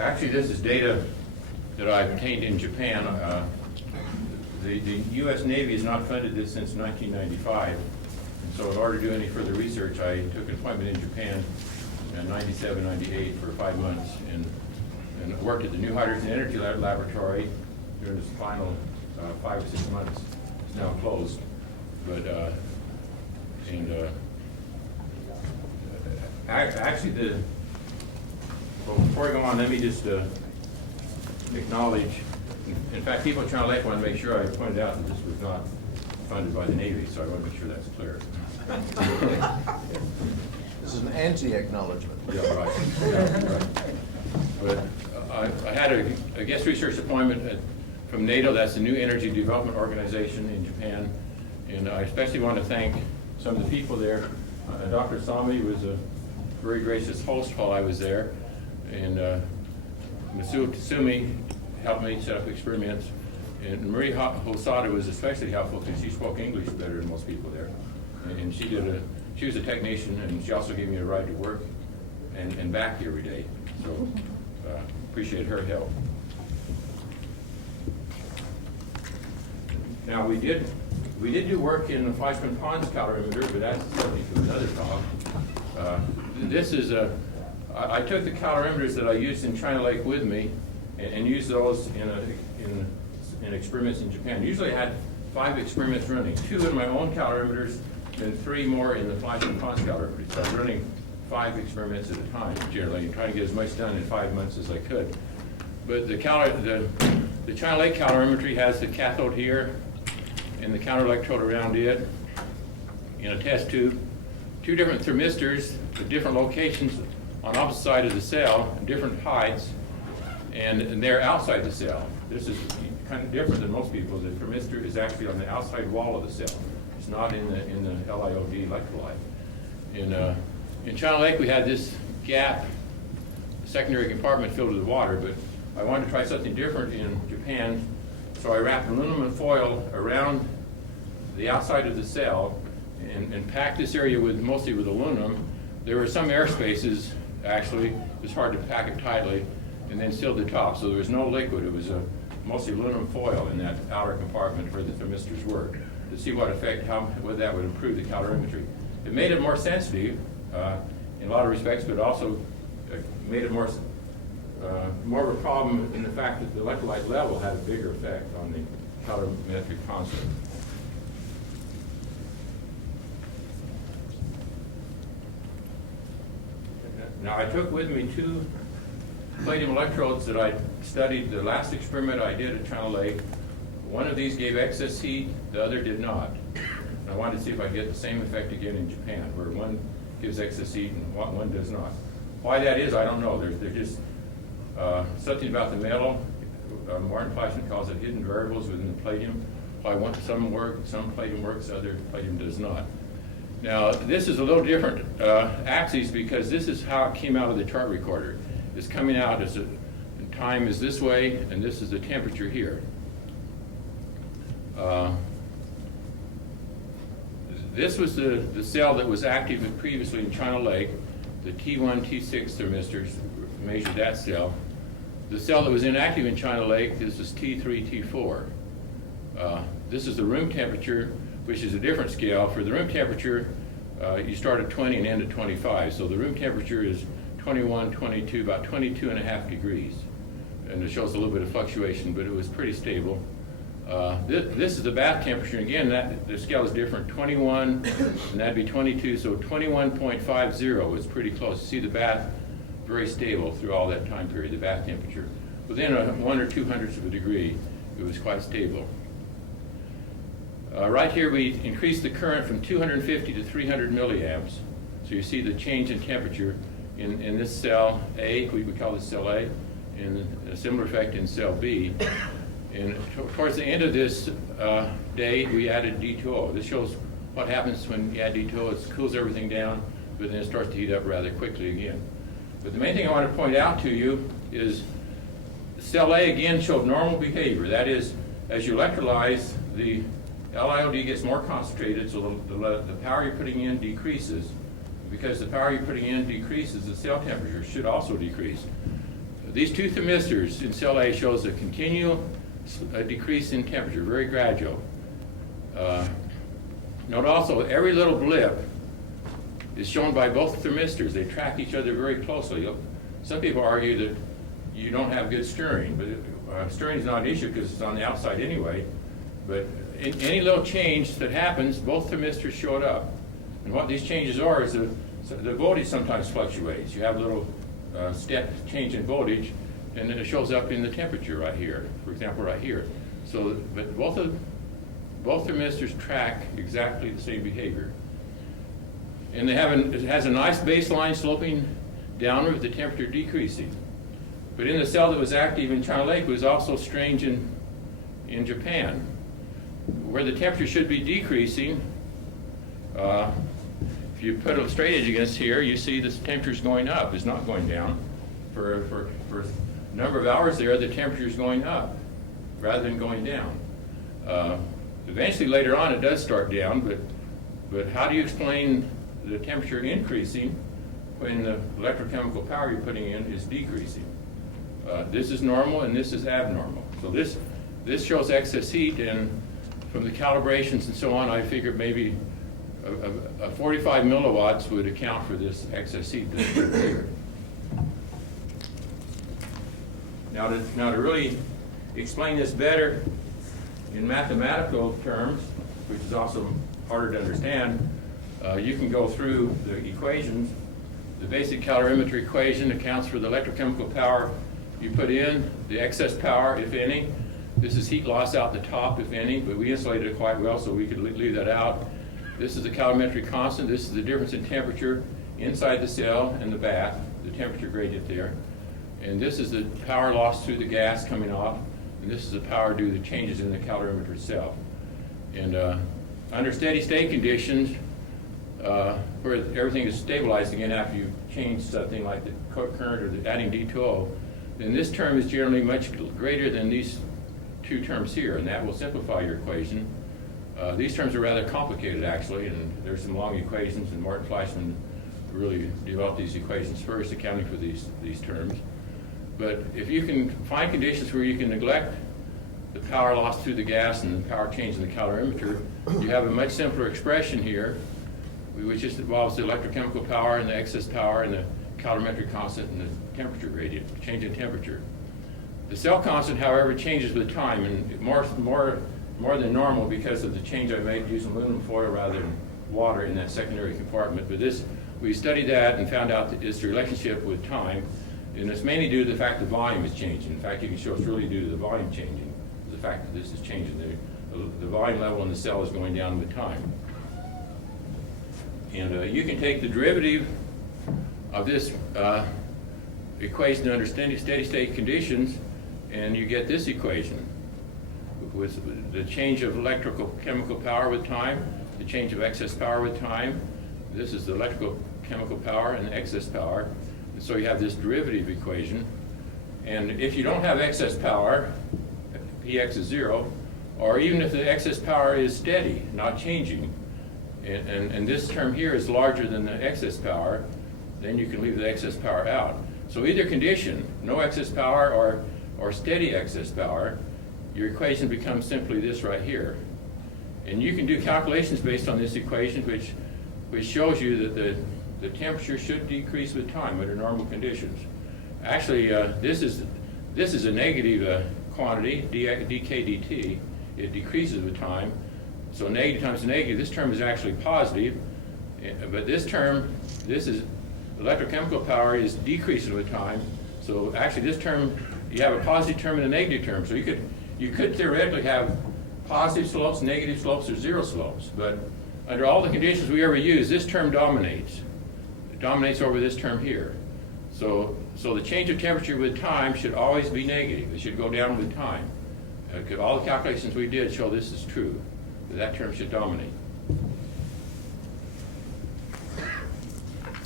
Actually, this is data that I obtained in Japan. The U.S. Navy has not funded this since 1995. And so in order to do any further research, I took an appointment in Japan in 97, 98 for 5 months and worked at the New Hydrogen Energy Laboratory during this final 5 or 6 months. It's now closed. But, actually, well, before I go on, let me just acknowledge, in fact, people at China Lake want to make sure I pointed out that this was not funded by the Navy, so I want to make sure that's clear. This is an anti-acknowledgement. Yeah, right. Yeah, right. But I had a guest research appointment from NATO, that's the New Energy Development Organization in Japan, and I especially want to thank some of the people there. Dr. Sami was a very gracious host while I was there, and Masuo Tsumi helped me set up experiments, and Marie Hosada was especially helpful because she spoke English better than most people there, and she was a technician, and she also gave me a ride to work and back every day, so appreciate her help. Now we did do work in the Fleischmann-Pons calorimeter, but that's subject to another talk. This is I took the calorimeters that I used in China Lake with me and used those in experiments in Japan. Usually I had 5 experiments running, 2 in my own calorimeters and 3 more in the Fleischmann-Pons calorimeters. So I was running 5 experiments at a time, generally, and trying to get as much done in 5 months as I could. But the China Lake calorimetry has the cathode here and the counter electrode around it in a test tube. 2 different thermistors at different locations on opposite side of the cell, different heights, and they're outside the cell. This is kind of different than most people. The thermistor is actually on the outside wall of the cell. It's not in the LiOD electrolyte. In China Lake, we had this gap, secondary compartment filled with water, but I wanted to try something different in Japan, so I wrapped aluminum foil around the outside of the cell and packed this area mostly with aluminum. There were some air spaces, actually. It was hard to pack it tightly, and then sealed the top, so there was no liquid. It was mostly aluminum foil in that outer compartment where the thermistors were, to see what effect, whether that would improve the calorimetry. It made it more sensitive in a lot of respects, but also made it more of a problem in the fact that the electrolyte level had a bigger effect on the calorimetric constant. Now I took with me 2 palladium electrodes that I studied the last experiment I did at China Lake. One of these gave excess heat, the other did not. And I wanted to see if I could get the same effect again in Japan, where one gives excess heat and one does not. Why that is, I don't know. There's just something about the metal. Martin Fleischmann calls it hidden variables within the palladium. Why some work, some palladium works, other palladium does not. Now, this is a little different axes because this is how it came out of the chart recorder. It's coming out as time is this way, and this is the temperature here. This was the cell that was active previously in China Lake. The T1, T6 thermistors measured that cell. The cell that was inactive in China Lake, this is T3, T4. This is the room temperature, which is a different scale. For the room temperature, you start at 20 and end at 25. So the room temperature is 21, 22, about 22.5 degrees. And it shows a little bit of fluctuation, but it was pretty stable. This is the bath temperature. Again, the scale is different. 21, and that'd be 22, so 21.50 is pretty close. You see the bath very stable through all that time period, the bath temperature. Within 1 or 200ths of a degree, it was quite stable. Right here, we increased the current from 250 to 300 milliamps. So you see the change in temperature in this cell A, we call this cell A, and a similar effect in cell B. And towards the end of this day, we added D2O. This shows what happens when you add D2O. It cools everything down, but then it starts to heat up rather quickly again. But the main thing I want to point out to you is cell A again showed normal behavior. That is, as you electrolyze, the LiOD gets more concentrated, so the power you're putting in decreases. Because the power you're putting in decreases, the cell temperature should also decrease. these two thermistors in cell A shows a continual decrease in temperature, very gradual. Note also every little blip is shown by both thermistors. They track each other very closely. Some people argue that you don't have good stirring, but stirring is not an issue because it's on the outside anyway. But in any little change that happens, both thermistors show it up. And what these changes are is the voltage sometimes fluctuates. You have a little step change in voltage, and then it shows up in the temperature right here, for example, right here. So, but both thermistors track exactly the same behavior. And it has a nice baseline sloping downward with the temperature decreasing. But in the cell that was active in China Lake, it was also strange in Japan, where the temperature should be decreasing. If you put a straight edge against here, you see the temperature is going up. It's not going down. For a number of hours there, the temperature is going up rather than going down. Eventually, later on, it does start down, but how do you explain the temperature increasing when the electrochemical power you're putting in is decreasing? This is normal and this is abnormal. So this shows excess heat, and from the calibrations and so on, I figured maybe a 45 milliwatts would account for this excess heat that's here. Now to really explain this better in mathematical terms, which is also harder to understand, you can go through the equations. The basic calorimetric equation accounts for the electrochemical power you put in, the excess power, if any. This is heat loss out the top, if any, but we insulated it quite well, so we could leave that out. This is the calorimetric constant. This is the difference in temperature inside the cell and the bath, the temperature gradient there. And this is the power lost through the gas coming off, and this is the power due to changes in the calorimeter itself. And under steady state conditions, where everything is stabilized again after you change something like the current or the adding D2O, then this term is generally much greater than these two terms here, and that will simplify your equation. These terms are rather complicated, actually, and there's some long equations, and Martin Fleischmann really developed these equations first, accounting for these terms. But if you can find conditions where you can neglect the power lost through the gas and the power change in the calorimeter, you have a much simpler expression here, which just involves the electrochemical power and the excess power and the calorimetric constant and the temperature gradient, change in temperature. The cell constant, however, changes with time, and more than normal because of the change I made using aluminum foil rather than water in that secondary compartment. But we studied that and found out that it's the relationship with time, and it's mainly due to the fact the volume is changing. In fact, you can show it's really due to the volume changing, the fact that this is changing. The volume level in the cell is going down with time. And you can take the derivative of this equation under steady state conditions, and you get this equation with the change of electrical chemical power with time, the change of excess power with time. This is the electrical chemical power and the excess power. And so you have this derivative equation. And if you don't have excess power, Px is 0, or even if the excess power is steady, not changing, and this term here is larger than the excess power, then you can leave the excess power out. So either condition, no excess power or steady excess power, your equation becomes simply this right here. And you can do calculations based on this equation, which shows you that the temperature should decrease with time under normal conditions. Actually, this is a negative quantity, dk dt. It decreases with time. So negative times negative, this term is actually positive. But this term, this is electrochemical power is decreasing with time. So actually this term, you have a positive term and a negative term. So you could theoretically have positive slopes, negative slopes, or zero slopes. But under all the conditions we ever use, this term dominates. It dominates over this term here. So the change of temperature with time should always be negative. It should go down with time. All the calculations we did show this is true. That term should dominate.